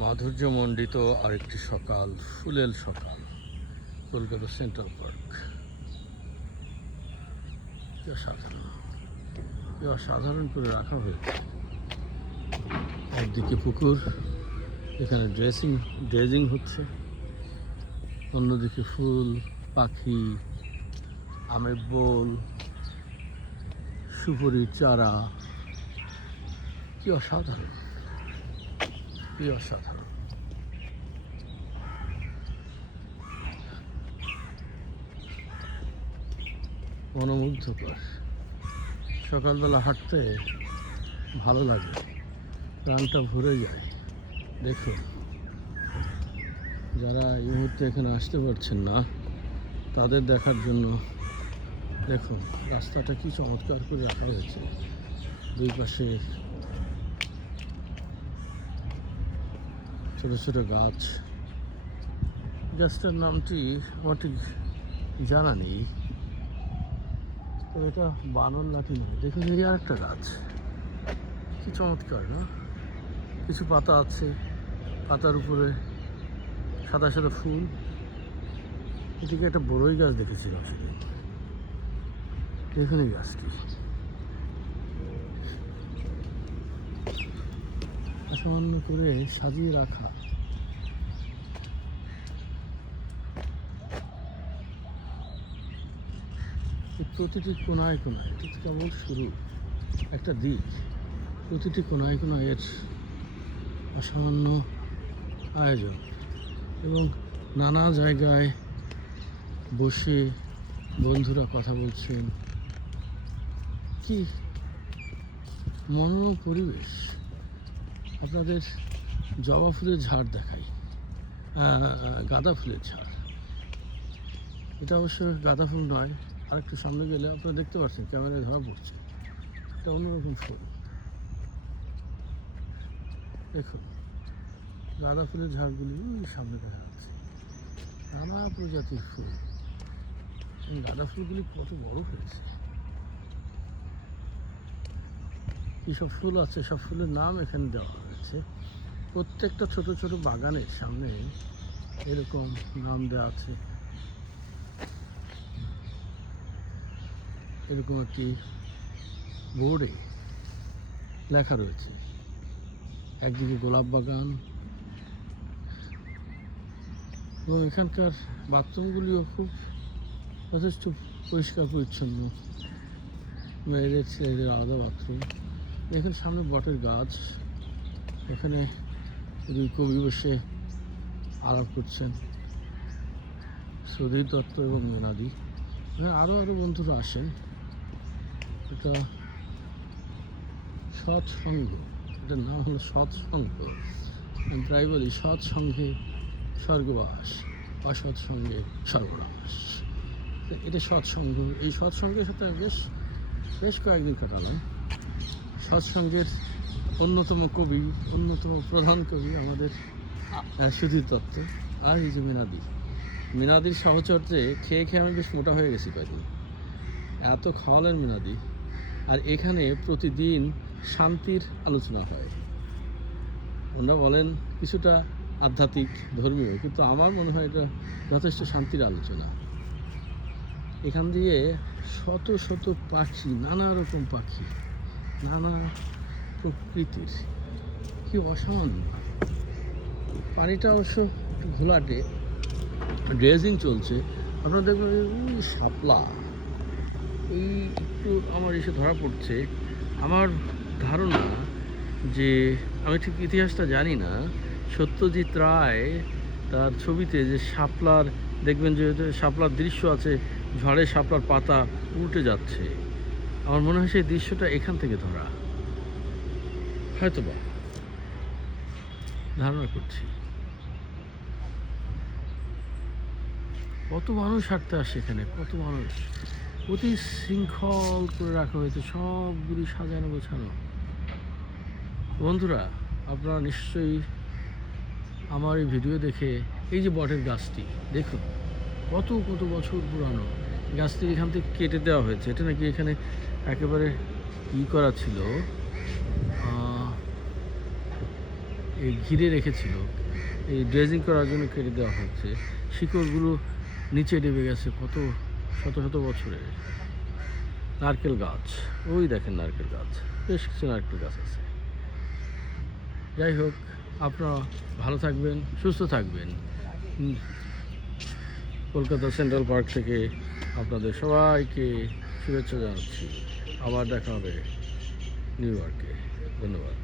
মাধুর্যমণ্ডিত আরেকটি সকাল, ফুলেল সকাল, কলকাতা সেন্ট্রাল পার্ক। কি অসাধারণ, কি অসাধারণ করে রাখা হয়েছে। একদিকে পুকুর, এখানে ড্রেজিং হচ্ছে, অন্যদিকে ফুল, পাখি, আমের বোল, সুপুরির চারা। কি অসাধারণ, কি অসাধারণ। মনোমুগ্ধকর। সকালবেলা হাঁটতে ভালো লাগে, প্রাণটা ভরে যায়। দেখুন, যারা এই মুহূর্তে এখানে আসতে পারছেন না তাদের দেখার জন্য দেখুন রাস্তাটা কি চমৎকার করে রাখা হয়েছে। দুই পাশে ছোট ছোট গাছ। গাছটার নামটি আমার ঠিক জানা নেই, তো এটা বানর লাঠি নয়। দেখুন এই আর একটা গাছ, কি চমৎকার না? কিছু পাতা আছে, পাতার উপরে সাদা সাদা ফুল। এদিকে একটা বড়ই গাছ দেখেছিলাম সেদিন। দেখুন এই গাছটি সামান্য করে সাজিয়ে রাখা। প্রতিটি কোনায় কোনায়, এটা তো কেবল শুরু, একটা দিক। প্রতিটি কোনায় কোনায় এর অসামান্য আয়োজন, এবং নানা জায়গায় বসে বন্ধুরা কথা বলছেন। কি মনোরম পরিবেশ। আপনাদের জবা ফুলের ঝাড় দেখাই, গাঁদা ফুলের ঝাড়। এটা অবশ্য গাঁদা ফুল নয়, আর একটু সামনে গেলে আপনারা দেখতে পাচ্ছেন, ক্যামেরায় ধরা পড়ছে, এটা অন্যরকম ফুল। দেখুন গাঁদা ফুলের ঝাড়গুলি সামনে দেখা যাচ্ছে, নানা প্রজাতির ফুল। গাঁদা ফুলগুলি কত বড় হয়েছে। কী সব ফুল আছে, সব ফুলের নাম এখানে দেওয়া হয়েছে। প্রত্যেকটা ছোট ছোট বাগানের সামনে এরকম নাম দেওয়া আছে। এরকম একটি বোর্ডে লেখা রয়েছে। একদিকে গোলাপ বাগান, এবং এখানকার বাথরুমগুলিও খুব যথেষ্ট পরিষ্কার পরিচ্ছন্ন। মেয়েদের ছেলেদের আলাদা বাথরুম। এখানে সামনে বটের গাছ, এখানে দুই কবি বসে আলাপ করছেন, সুধীর দত্ত এবং মীনাদি। এখানে আরও বন্ধুরা আসেন। এটা সৎসঙ্গ, এটার নাম হলো সৎসঙ্গ। আমি প্রায় বলি সৎসঙ্গে স্বর্গবাস, অসৎসঙ্গে সর্বনাশ। এটা সৎসঙ্গ। এই সৎসঙ্গের সাথে আমি বেশ কয়েকদিন কাটালাম। সৎসঙ্গের অন্যতম কবি, অন্যতম প্রধান কবি আমাদের সুধীর দত্ত, আর এই যে মিনাদির সাহচর্যে খেয়ে খেয়ে আমি বেশ মোটা হয়ে গেছি কয়েকদিন। এত খাওয়ালেন মিনাদি। আর এখানে প্রতিদিন শান্তির আলোচনা হয়। ওনারা বলেন কিছুটা আধ্যাত্মিক, ধর্মীয়, কিন্তু আমার মনে হয় এটা যথেষ্ট শান্তির আলোচনা। এখান দিয়ে শত শত পাখি, নানা রকম পাখি, নানা প্রকৃতির, কি অসামান্য। পানিটা অবশ্য একটু ঘোলাটে, ড্রেজিং চলছে। আপনারা দেখবেন শাপলা, এই একটু আমার এসে ধরা পড়ছে। আমার ধারণা যে, আমি ঠিক ইতিহাসটা জানি না, সত্যজিৎ রায় তার ছবিতে যে শাপলার, দেখবেন যে শাপলার দৃশ্য আছে, ঝড়ে শাপলার পাতা উল্টে যাচ্ছে। আমার মনে হয় সেই দৃশ্যটা এখান থেকে ধরা, হয়তোবা, ধারণা করছি। কত মানুষ হাঁটতে আসে এখানে, কত মানুষ। অতি শৃঙ্খল করে রাখা হয়েছে, সবগুলি সাজানো গোছানো। বন্ধুরা, আপনারা নিশ্চয়ই আমার এই ভিডিও দেখে, এই যে বটের গাছটি দেখুন, কত কত বছর পুরানো। গাছটি এখান থেকে কেটে দেওয়া হয়েছে। এটা নাকি এখানে একেবারে করা ছিল, এই ঘিরে রেখেছিল, এই ড্রেজিং করার জন্য কেটে দেওয়া হচ্ছে। শিকড়গুলো নিচে ডেবে গেছে কত শত শত বছরে। নারকেল গাছ, ওই দেখেন নারকেল গাছ, বেশ কিছু নারকেল গাছ আছে। যাই হোক, আপনারা ভালো থাকবেন, সুস্থ থাকবেন। কলকাতা সেন্ট্রাল পার্ক থেকে আপনাদের সবাইকে শুভেচ্ছা জানাচ্ছি। আবার দেখা হবে নিউ ইয়র্কে। ধন্যবাদ।